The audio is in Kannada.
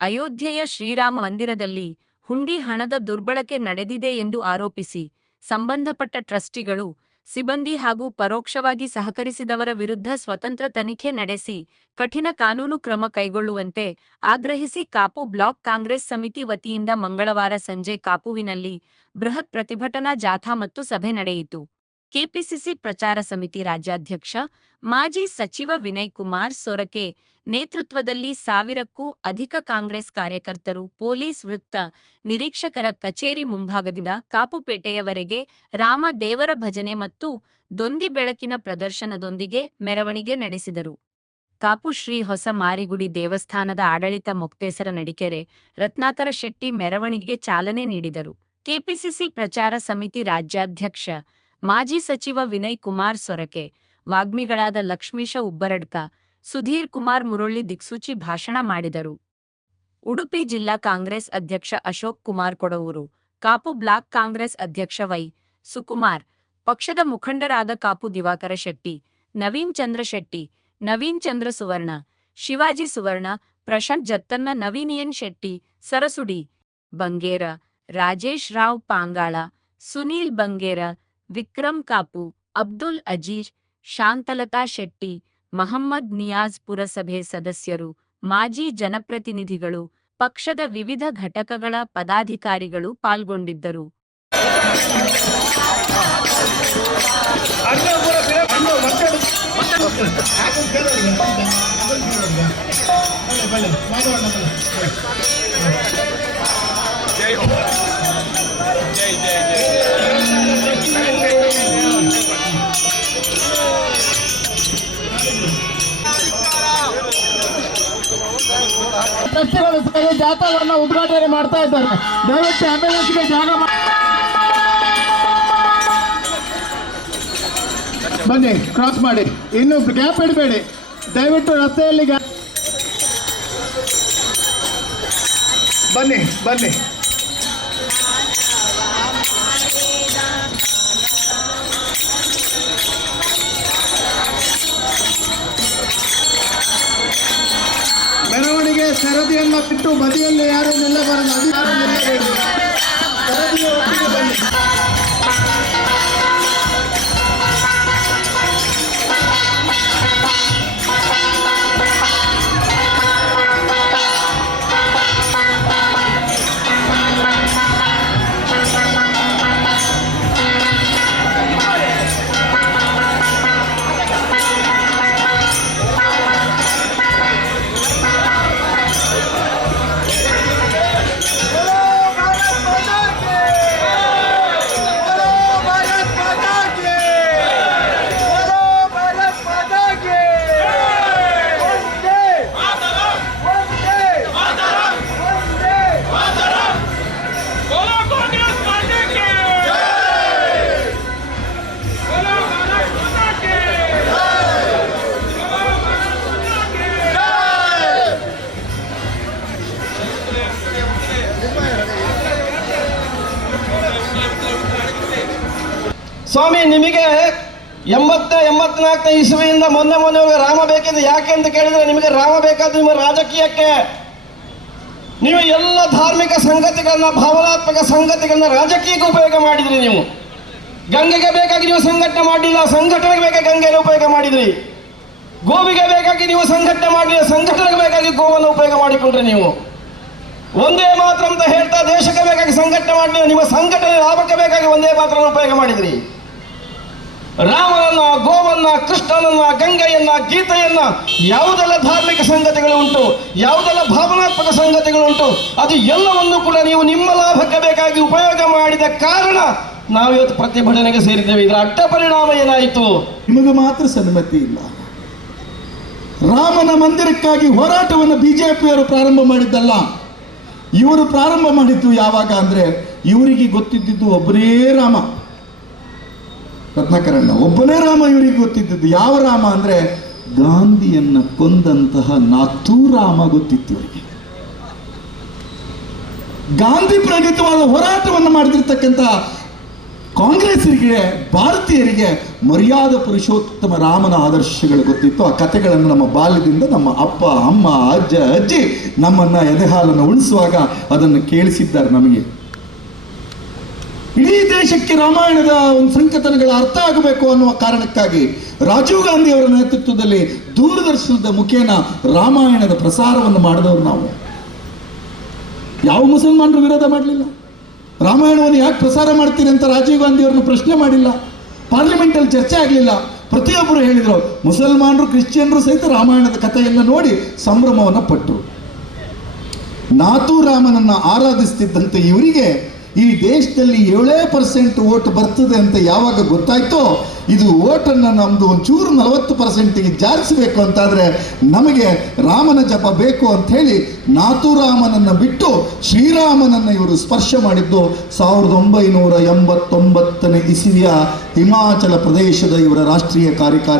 ಅಯೋಧ್ಯೆಯ ಶ್ರೀರಾಮ ಮಂದಿರದಲ್ಲಿ ಹುಂಡಿ ಹಣದ ದುರ್ಬಳಕೆ ನಡೆದಿದೆ ಎಂದು ಆರೋಪಿಸಿ ಸಂಬಂಧಪಟ್ಟ ಟ್ರಸ್ಟಿಗಳು, ಸಿಬ್ಬಂದಿ ಹಾಗೂ ಪರೋಕ್ಷವಾಗಿ ಸಹಕರಿಸಿದವರ ವಿರುದ್ಧ ಸ್ವತಂತ್ರ ತನಿಖೆ ನಡೆಸಿ ಕಠಿಣ ಕಾನೂನು ಕ್ರಮ ಕೈಗೊಳ್ಳುವಂತೆ ಆಗ್ರಹಿಸಿ ಕಾಪು ಬ್ಲಾಕ್ ಕಾಂಗ್ರೆಸ್ ಸಮಿತಿ ವತಿಯಿಂದ ಮಂಗಳವಾರ ಸಂಜೆ ಕಾಪುವಿನಲ್ಲಿ ಬೃಹತ್ ಪ್ರತಿಭಟನಾ ಜಾಥಾ ಮತ್ತು ಸಭೆ ನಡೆಯಿತು. ಕೆಪಿಸಿಸಿ ಪ್ರಚಾರ ಸಮಿತಿ ರಾಜ್ಯಾಧ್ಯಕ್ಷ, ಮಾಜಿ ಸಚಿವ ವಿನಯ್ ಕುಮಾರ್ ಸೊರಕೆ ನೇತೃತ್ವದಲ್ಲಿ 1000ಕ್ಕೂ ಅಧಿಕ ಕಾಂಗ್ರೆಸ್ ಕಾರ್ಯಕರ್ತರು ಪೊಲೀಸ್ ವೃತ್ತ ನಿರೀಕ್ಷಕರ ಕಚೇರಿ ಮುಂಭಾಗದಿಂದ ಕಾಪುಪೇಟೆಯವರೆಗೆ ರಾಮ ದೇವರ ಭಜನೆ ಮತ್ತು ದೊಂದಿ ಬೆಳಕಿನ ಪ್ರದರ್ಶನದೊಂದಿಗೆ ಮೆರವಣಿಗೆ ನಡೆಸಿದರು. ಕಾಪು ಶ್ರೀ ಹೊಸ ಮಾರಿಗುಡಿ ದೇವಸ್ಥಾನದ ಆಡಳಿತ ಮೊಕ್ತೇಸರ ನಡಿಕೆರೆ ರತ್ನಾಕರ ಶೆಟ್ಟಿ ಮೆರವಣಿಗೆಗೆ ಚಾಲನೆ ನೀಡಿದರು. ಕೆಪಿಸಿಸಿ ಪ್ರಚಾರ ಸಮಿತಿ ರಾಜ್ಯಾಧ್ಯಕ್ಷ, ಮಾಜಿ ಸಚಿವ ವಿನಯ್ ಕುಮಾರ್ ಸೊರಕೆ, ವಾಗ್ಮಿಗಳಾದ ಲಕ್ಷ್ಮೀಶ ಉಬ್ಬರಡ್ಕ, ಸುಧೀರ್ ಕುಮಾರ್ ಮುರೊಳ್ಳಿ ದಿಕ್ಸೂಚಿ ಭಾಷಣ ಮಾಡಿದರು. ಉಡುಪಿ ಜಿಲ್ಲಾ ಕಾಂಗ್ರೆಸ್ ಅಧ್ಯಕ್ಷ ಅಶೋಕ್ ಕುಮಾರ್ ಕೊಡವೂರು, ಕಾಪು ಬ್ಲಾಕ್ ಕಾಂಗ್ರೆಸ್ ಅಧ್ಯಕ್ಷ ವೈ. ಸುಕುಮಾರ್, ಪಕ್ಷದ ಮುಖಂಡರಾದ ಕಾಪು ದಿವಾಕರ ಶೆಟ್ಟಿ, ನವೀನ್ ಚಂದ್ರ ಶೆಟ್ಟಿ, ನವೀನ್ ಚಂದ್ರ ಸುವರ್ಣ, ಶಿವಾಜಿ ಸುವರ್ಣ, ಪ್ರಶಾಂತ್ ಜತ್ತನ್ನ, ನವೀನ್ ಶೆಟ್ಟಿ, ಸರಸುಡಿ ಬಂಗೇರ, ರಾಜೇಶ್ ರಾವ್ ಪಾಂಗಾಳ, ಸುನೀಲ್ ಬಂಗೇರ, ವಿಕ್ರಮ್ ಕಾಪು, ಅಬ್ದುಲ್ ಅಜೀಜ್, ಶಾಂತಲತಾ ಶೆಟ್ಟಿ, ಮಹಮ್ಮದ್ ನಿಯಾಜ್, ಪುರಸಭೆ ಸದಸ್ಯರು, ಮಾಜಿ ಜನಪ್ರತಿನಿಧಿಗಳು, ಪಕ್ಷದ ವಿವಿಧ ಘಟಕಗಳ ಪದಾಧಿಕಾರಿಗಳು ಪಾಲ್ಗೊಂಡಿದ್ದರು. ಟ್ರಸ್ಟಿಗಳು ಜಾಥಾವನ್ನು ಉದ್ಘಾಟನೆ ಮಾಡ್ತಾ ಇದ್ದಾರೆ. ದಯವಿಟ್ಟು ಆಂಬ್ಯುಲೆನ್ಸ್ಗೆ ಜಾಗ ಬನ್ನಿ, ಕ್ರಾಸ್ ಮಾಡಿ, ಇನ್ನು ಗ್ಯಾಪ್ ಇಡಬೇಡಿ. ದಯವಿಟ್ಟು ರಸ್ತೆಯಲ್ಲಿ ಬನ್ನಿ ಬನ್ನಿ. ಮೆರವಣಿಗೆ ಸರದಿಯನ್ನು ಬಿಟ್ಟು ಬದಿಯಲ್ಲಿ ಯಾರು ನಿಲ್ಲಬಾರದು. ಅಧಿಕಾರ ನಿಲ್ಲಬೇಕು. ಸರದಿಯ ಒಟ್ಟಿಗೆ ಬನ್ನಿ. ಸ್ವಾಮಿ, ನಿಮಗೆ 84 ಇಸವಿಯಿಂದ ಮೊನ್ನೆ ರಾಮ ಬೇಕಿದೆ. ಯಾಕೆ ಅಂತ ಕೇಳಿದ್ರೆ, ನಿಮಗೆ ರಾಮ ಬೇಕಾದ ನಿಮ್ಮ ರಾಜಕೀಯಕ್ಕೆ. ನೀವು ಎಲ್ಲ ಧಾರ್ಮಿಕ ಸಂಗತಿಗಳನ್ನ, ಭಾವನಾತ್ಮಕ ಸಂಗತಿಗಳನ್ನ ರಾಜಕೀಯಕ್ಕೆ ಉಪಯೋಗ ಮಾಡಿದ್ರಿ. ನೀವು ಗಂಗೆಗೆ ಬೇಕಾಗಿ ನೀವು ಸಂಘಟನೆ ಮಾಡಲಿಲ್ಲ, ಸಂಘಟನೆಗೆ ಬೇಕಾಗಿ ಗಂಗೆಯನ್ನು ಉಪಯೋಗ ಮಾಡಿದ್ರಿ. ಗೋವಿಗೆ ಬೇಕಾಗಿ ನೀವು ಸಂಘಟನೆ ಮಾಡಲಿಲ್ಲ, ಸಂಘಟನೆಗೆ ಬೇಕಾಗಿ ಗೋವನ್ನು ಉಪಯೋಗ ಮಾಡಿಕೊಂಡ್ರಿ. ನೀವು ಒಂದೇ ಮಾತ್ರ ಅಂತ ಹೇಳ್ತಾ ದೇಶಕ್ಕೆ ಬೇಕಾಗಿ ಸಂಘಟನೆ ಮಾಡಲಿಲ್ಲ, ನಿಮ್ಮ ಸಂಘಟನೆ ಲಾಭಕ್ಕೆ ಬೇಕಾಗಿ ಒಂದೇ ಮಾತ್ರ ಉಪಯೋಗ ಮಾಡಿದ್ರಿ. ರಾಮನನ್ನ, ಗೋವನ್ನ, ಕೃಷ್ಣನನ್ನ, ಗಂಗೆಯನ್ನ, ಗೀತೆಯನ್ನ, ಯಾವುದೆಲ್ಲ ಧಾರ್ಮಿಕ ಸಂಗತಿಗಳು ಉಂಟು, ಯಾವುದೆಲ್ಲ ಭಾವನಾತ್ಮಕ ಸಂಗತಿಗಳು ಉಂಟು, ಅದು ಎಲ್ಲವನ್ನು ಕೂಡ ನೀವು ನಿಮ್ಮ ಲಾಭಕ್ಕೆ ಬೇಕಾಗಿ ಉಪಯೋಗ ಮಾಡಿದ ಕಾರಣ ನಾವಿವತ್ತು ಪ್ರತಿಭಟನೆಗೆ ಸೇರಿದ್ದೇವೆ. ಇದರ ಅಡ್ಡ ಪರಿಣಾಮ ಏನಾಯಿತು? ನಿಮಗೆ ಮಾತ್ರ ಸನ್ಮತಿ ಇಲ್ಲ. ರಾಮನ ಮಂದಿರಕ್ಕಾಗಿ ಹೋರಾಟವನ್ನು ಬಿಜೆಪಿಯವರು ಪ್ರಾರಂಭ ಮಾಡಿದ್ದಲ್ಲ. ಇವರು ಪ್ರಾರಂಭ ಮಾಡಿದ್ದು ಯಾವಾಗ ಅಂದ್ರೆ, ಇವರಿಗೆ ಗೊತ್ತಿದ್ದು ಒಬ್ಬನೇ ರಾಮ, ರತ್ನಾಕರಣ್ಣ ಒಬ್ಬನೇ ರಾಮ. ಇವರಿಗೆ ಗೊತ್ತಿದ್ದು ಯಾವ ರಾಮ ಅಂದ್ರೆ, ಗಾಂಧಿಯನ್ನ ಕೊಂದಂತಹ ನಾಥೂರಾಮ ಗೊತ್ತಿತ್ತು ಇವರಿಗೆ. ಗಾಂಧಿ ಪ್ರೇರಿತವಾದ ಹೋರಾಟವನ್ನು ಮಾಡಿದಿರ್ತಕ್ಕಂಥ ಕಾಂಗ್ರೆಸ್ಸಿಗೆ ಭಾರತೀಯರಿಗೆ ಮರ್ಯಾದ ಪುರುಷೋತ್ತಮ ರಾಮನ ಆದರ್ಶಗಳು ಗೊತ್ತಿತ್ತು. ಆ ಕಥೆಗಳನ್ನು ನಮ್ಮ ಬಾಲ್ಯದಿಂದ ನಮ್ಮ ಅಪ್ಪ ಅಮ್ಮ ಅಜ್ಜ ಅಜ್ಜಿ ನಮ್ಮನ್ನ ಎದೆಹಾಲನ್ನು ಉಣಿಸುವಾಗ ಅದನ್ನು ಕೇಳಿಸಿದ್ದಾರೆ ನಮಗೆ. ಇಡೀ ದೇಶಕ್ಕೆ ರಾಮಾಯಣದ ಒಂದು ಸಂಕಥನಗಳ ಅರ್ಥ ಆಗಬೇಕು ಅನ್ನುವ ಕಾರಣಕ್ಕಾಗಿ ರಾಜೀವ್ ಗಾಂಧಿ ಅವರ ನೇತೃತ್ವದಲ್ಲಿ ದೂರದರ್ಶನದ ಮುಖೇನ ರಾಮಾಯಣದ ಪ್ರಸಾರವನ್ನು ಮಾಡಿದವರು ನಾವು. ಯಾವ ಮುಸಲ್ಮಾನರು ವಿರೋಧ ಮಾಡಲಿಲ್ಲ. ರಾಮಾಯಣವನ್ನು ಯಾಕೆ ಪ್ರಸಾರ ಮಾಡ್ತೀರಿ ಅಂತ ರಾಜೀವ್ ಗಾಂಧಿ ಅವರನ್ನು ಪ್ರಶ್ನೆ ಮಾಡಿಲ್ಲ. ಪಾರ್ಲಿಮೆಂಟಲ್ಲಿ ಚರ್ಚೆ ಆಗಲಿಲ್ಲ. ಪ್ರತಿಯೊಬ್ಬರು ಹೇಳಿದರು. ಮುಸಲ್ಮಾನರು ಕ್ರಿಶ್ಚಿಯನ್ರು ಸಹಿತ ರಾಮಾಯಣದ ಕಥೆಯನ್ನು ನೋಡಿ ಸಂಭ್ರಮವನ್ನು ಪಟ್ಟರು. ನಾಥೂರಾಮನನ್ನು ಆರಾಧಿಸ್ತಿದ್ದಂತೆ ಇವರಿಗೆ ಈ ದೇಶದಲ್ಲಿ 7% ಓಟ್ ಬರ್ತದೆ ಅಂತ ಯಾವಾಗ ಗೊತ್ತಾಯ್ತೋ, ಇದು ಓಟನ್ನು ನಮ್ಮದು ಒಂಚೂರು 40%ಗೆ ಜಾರಿಸಬೇಕು ಅಂತಾದರೆ ನಮಗೆ ರಾಮನ ಜಪ ಬೇಕು ಅಂತ ಹೇಳಿ ನಾಥೂರಾಮನನ್ನು ಬಿಟ್ಟು ಶ್ರೀರಾಮನನ್ನು ಇವರು ಸ್ಪರ್ಶ ಮಾಡಿದ್ದು 1989 ಇಸವಿಯ ಹಿಮಾಚಲ ಪ್ರದೇಶದ ಇವರ ರಾಷ್ಟ್ರೀಯ ಕಾರ್ಯಕಾರಿಣಿ